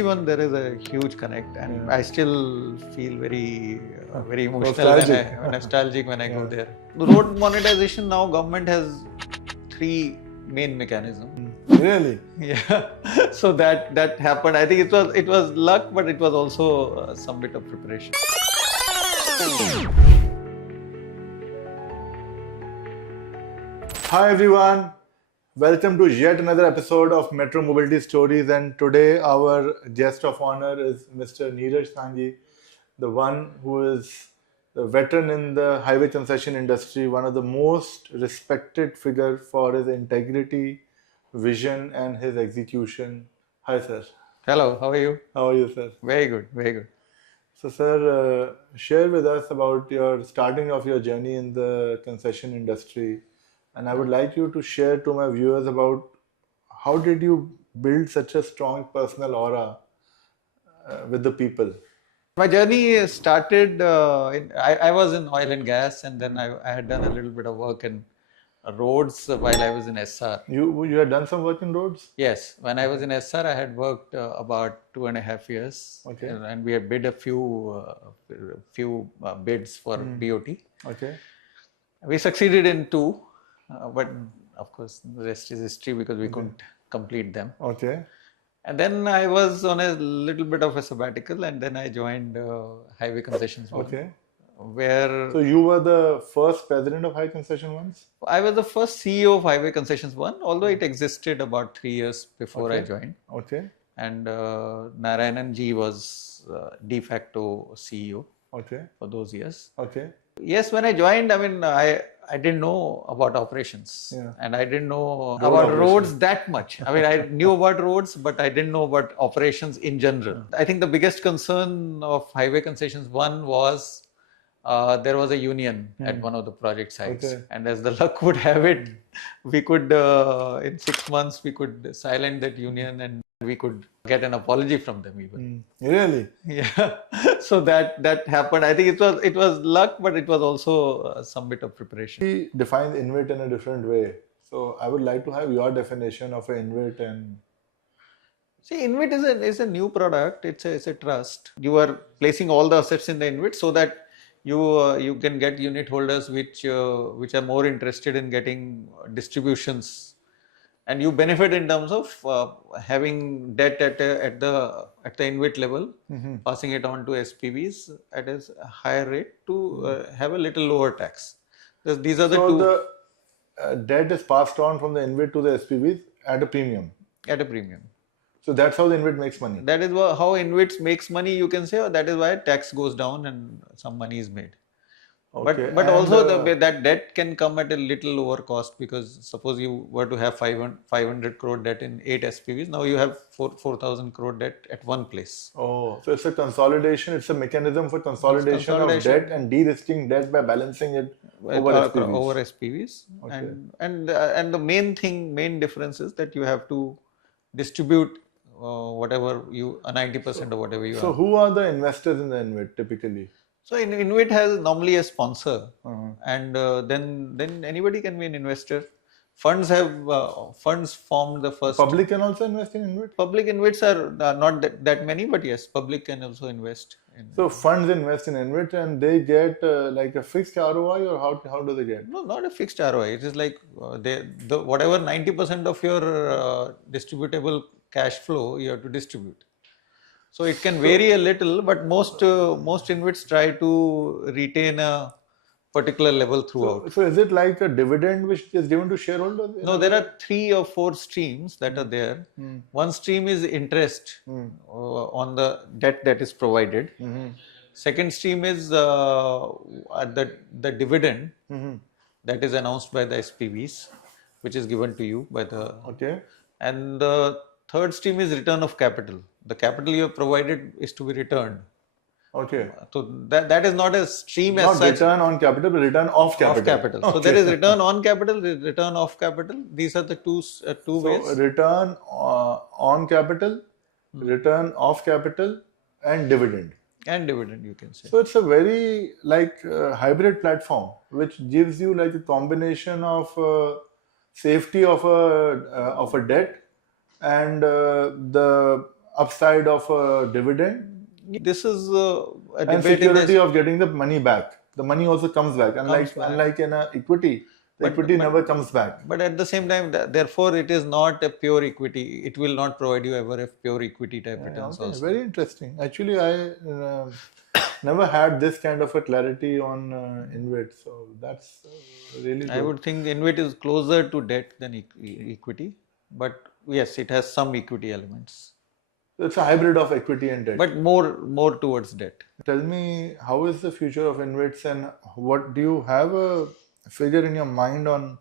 Everyone, there is a huge connect, and Yeah. I still feel very emotional Nostalgic. nostalgic when I go Yeah. there. The road monetization, now government has three main mechanisms. Really? Yeah, so that happened. I think it was luck, but it was also some bit of preparation. Hi everyone, welcome to yet another episode of Metro Mobility Stories, and today our guest of honor is Mr. Neeraj Sanghi, the one who is the veteran in the highway concession industry, one of the most respected figure for his integrity, vision and his execution. Hi sir. Hello, how are you? How are you sir? Very good, very good. So sir, share with us about your starting of your journey in the concession industry. And I would like you to share to my viewers about how did you build such a strong personal aura with the people? My journey started. I was in oil and gas, and then I had done a little bit of work in roads while I was in SR. You had done some work in roads? Yes, when I was in SR, I had worked about 2.5 years, Okay. and we had bid a few bids for BOT. Okay. We succeeded in two, but of course the rest is history because we couldn't complete them. Okay. And then I was on a little bit of a sabbatical, and then I joined Highway Concessions Board, Okay. where So you were the first president of High Concession once? I was the first CEO of Highway Concessions One, although it existed about 3 years before I joined. Okay. And Narayanan ji was de facto CEO Okay. for those years. Okay. Yes, when I joined, I mean, I didn't know about operations, Yeah. and I didn't know Road about operations. roads that much. I mean, I knew about roads, but I didn't know about operations in general. I think the biggest concern of Highway Concessions One was there was a union at one of the project sites, Okay. and as the luck would have it, we could in 6 months we could silence that union, and we could get an apology from them even. Really? Yeah, so that happened. I think it was luck, but it was also some bit of preparation. He defines INVIT in a different way. So I would like to have your definition of an INVIT and See, INVIT is a new product. It's a trust. You are placing all the assets in the INVIT so that you can get unit holders which are more interested in getting distributions, and you benefit in terms of having debt at the INVIT level, passing it on to SPVs at a higher rate to have a little lower tax. These are the so two the debt is passed on from the INVIT to the SPVs at a premium. at a premium. So that's how the INVIT makes money. That is how INVIT makes money, you can say, or that is why tax goes down and some money is made. Okay. But and, also that debt can come at a little lower cost, because suppose you were to have 500 crore debt in 8 SPVs, now you have 4,000 crore debt at one place. oh, so it's a consolidation. It's a mechanism for consolidation of consolidation. debt and de-risking debt by balancing it over SPVs. Over SPVs. Okay. And the main difference is that you have to distribute whatever 90% of whatever you So have. who are the investors in the INVIT typically? So INVIT has normally a sponsor, and then anybody can be an investor. Funds formed the first. Public can also invest in INVIT? Public INVITs are not that many, but yes, public can also invest in. So funds invest in INVIT and they get like a fixed ROI, or how do they get? No, not a fixed ROI. It is like whatever 90% of your distributable cash flow you have to distribute. So it can vary a little, but most INVITs try to retain a particular level throughout. So is it like a dividend which is given to shareholders? No, there are 3 or 4 streams that are there. One stream is interest on the debt that is provided. Second stream is the dividend that is announced by the SPVs, which is given to you by the. Okay. And the third stream is return of capital. The capital you have provided is to be returned. Okay. So that is not a stream as Not such. return on capital, but return of capital. Of capital. So Okay. there is return on capital, return of capital. These are the two ways. So return on capital, return of capital, and dividend. And dividend, you can say. So it's a very hybrid platform which gives you like a combination of safety of a debt and the upside of a dividend This is a and debate in security this. of getting the money back. The money also comes back. Comes back. Unlike in a equity, the equity never comes back. But at the same time, therefore, it is not a pure equity. It will not provide you ever a pure equity type returns Okay, also. very interesting. Actually, I never had this kind of a clarity on InvIT, so that's really good. I would think InvIT is closer to debt than equity, but yes, it has some equity elements, So it's a hybrid of equity and debt. but more towards debt. Tell me, how is the future of InvITs, and what do you have a figure in your mind on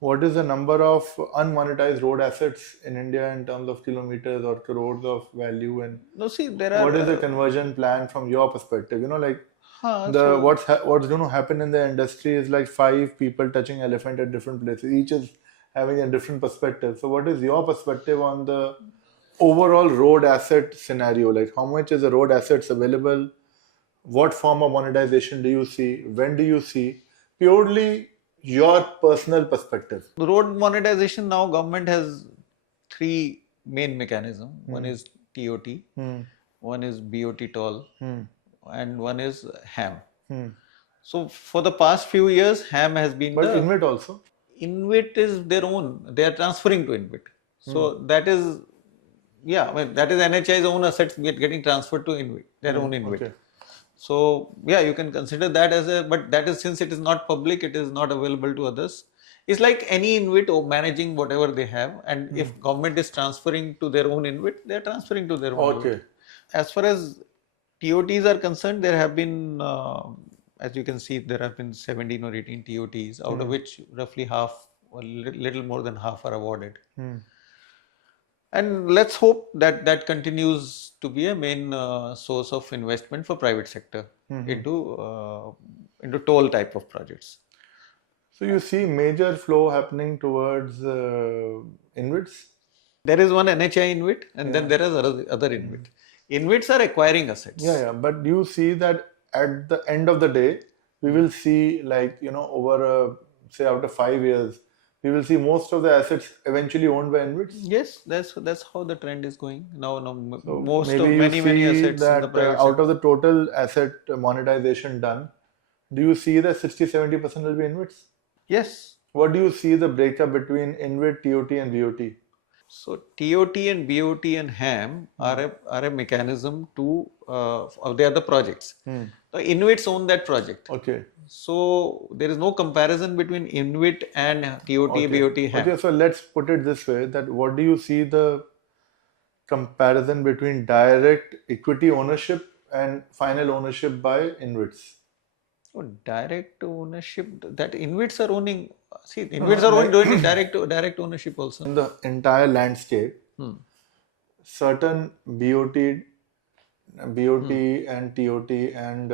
what is the number of unmonetized road assets in India in terms of kilometers or crores of value, and No, see, there are. what is the conversion plan from your perspective? You know, like Huh, what's going to happen in the industry is like 5 people touching elephant at different places. Each is having a different perspective. So, what is your perspective on the overall road asset scenario? Like, how much is the road assets available? What form of monetization do you see? When do you see? Purely your personal perspective. road monetization, now government has three main mechanisms. One is TOT, one is BOT toll, and one is HAM. So for the past few years, HAM has been But the InvIT also. InvIT is their own. They are transferring to InvIT. So that is, yeah, I mean, that is NHI's own assets getting transferred to InvIT, their own InvIT. Okay. So yeah, you can consider that as a, but that is, since it is not public, it is not available to others. It's like any InvIT or managing whatever they have, and if government is transferring to their own InvIT, they are transferring to their own. Okay. As far as TOTs are concerned, there have been, as you can see, there have been 17 or 18 TOTs, out of which roughly half, or little more than half are awarded. And let's hope that that continues to be a main source of investment for private sector into toll type of projects. So you see major flow happening towards InvITs? There is one NHI InvIT, and then there is other InvIT. InvITs are acquiring assets. Yeah. But do you see that at the end of the day, we will see, like, you know, over say after 5 years, we will see most of the assets eventually owned by InvITs? Yes, that's how the trend is going now. So Most of maybe many you see assets in the that private out of the total asset monetization done, do you see that 60-70% will be InvITs? Yes. What do you see the breakup between InvIT, TOT, and BOT? So TOT and BOT and HAM are a mechanism to they are the projects. The InvITs own that project. Okay. So there is no comparison between InvIT and TOT, BOT, HAM. Okay, so let's put it this way: that what do you see the comparison between direct equity ownership and final ownership by InvITs? Oh, direct ownership, that InvITs are owning. See, InvITs are owning doing direct ownership also. In the entire landscape, certain BOT and TOT and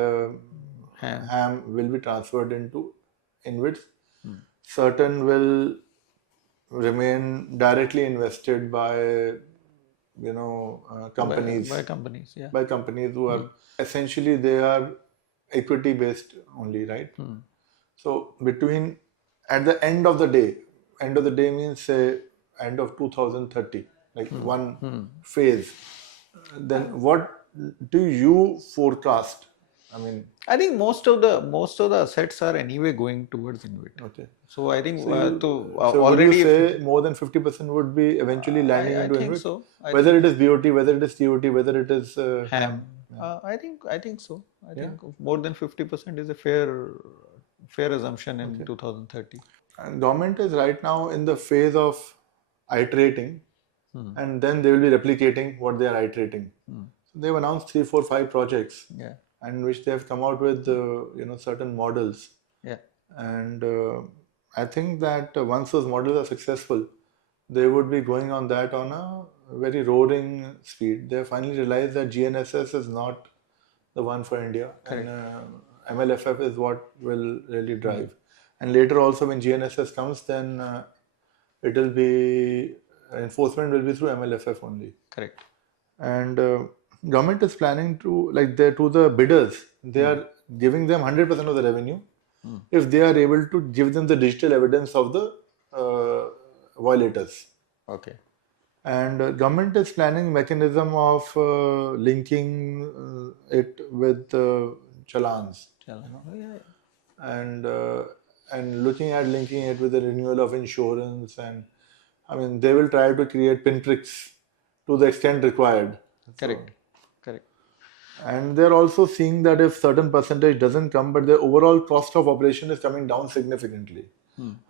HAM will be transferred into InvITs. Certain will remain directly invested by companies. By companies, yeah. By companies who are essentially, they are equity based only, right? So between, at the end of the day means say end of 2030, like one phase, then what do you forecast? I mean, I think most of the assets are anyway going towards InvIT. okay. So I think So already, would you say more than 50% would be eventually landing into I think InvIT? so. Whether it is BOT, whether it is TOT, whether it is HAM. I think so. I think more than 50% is a fair assumption in 2030. And government is right now in the phase of iterating, and then they will be replicating what they are iterating. So they've announced 3, 4, 5 projects, and which they have come out with certain models. Yeah. And I think that once those models are successful, they would be going on that on a very roaring speed. They have finally realized that GNSS is not the one for India, and MLFF is what will really drive. And later also, when GNSS comes, then it will be, enforcement will be through MLFF only. Correct. And government is planning to, like, to the bidders, they are giving them 100% of the revenue if they are able to give them the digital evidence of the violators. Okay. And government is planning mechanism of linking it with challans, Yeah. and uh, and looking at linking it with the renewal of insurance, and I mean they will try to create pinpricks to the extent required. Correct. Correct. And they're also seeing that if certain percentage doesn't come, but the overall cost of operation is coming down significantly.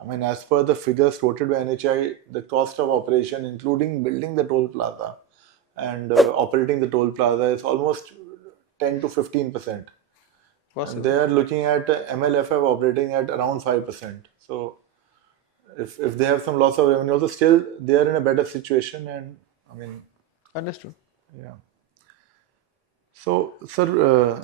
I mean, as per the figures quoted by NHI, the cost of operation, including building the toll plaza and operating the toll plaza, is almost 10 to 15%. And they Possible. are looking at MLFF operating at around 5%. So if they have some loss of revenue, also still they are in a better situation. And I mean, Understood. yeah. So, sir,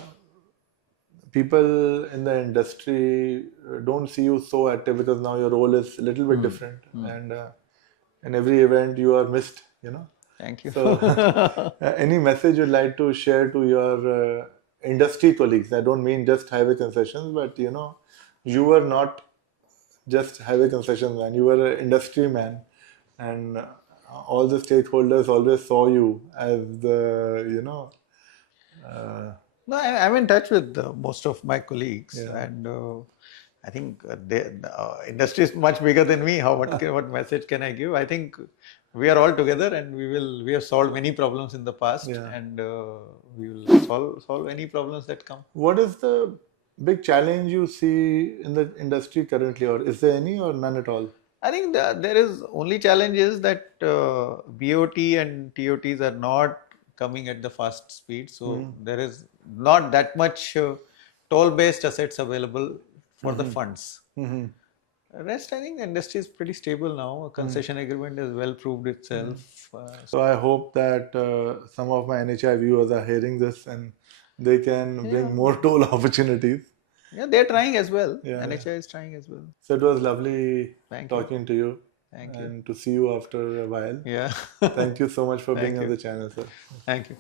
people in the industry don't see you so active because now your role is a little bit different, and in every event you are missed, you know. Thank you. So, any message you'd like to share to your industry colleagues? I don't mean just highway concessions, but you know, you were not just highway concessions man, you were an industry man, and all the stakeholders always saw you as the, you know, No, I'm in touch with most of my colleagues, yeah. and I think industry is much bigger than me. What message can I give? I think we are all together, and we have solved many problems in the past, Yeah. and we will solve any problems that come. What is the big challenge you see in the industry currently, or is there any or none at all? I think there is only challenge is that BOT and TOTs are not coming at the fast speed, so there is not that much toll-based assets available for the funds. Rest, I think the industry is pretty stable now. A concession agreement has well proved itself. So I hope that some of my NHI viewers are hearing this and they can bring more toll opportunities. Yeah, they're trying as well. Yeah, NHI is trying as well. So it was lovely Thank you. talking to you Thank you. and to see you after a while. Yeah. Thank you so much for being Thank on you. the channel, sir. Thank you.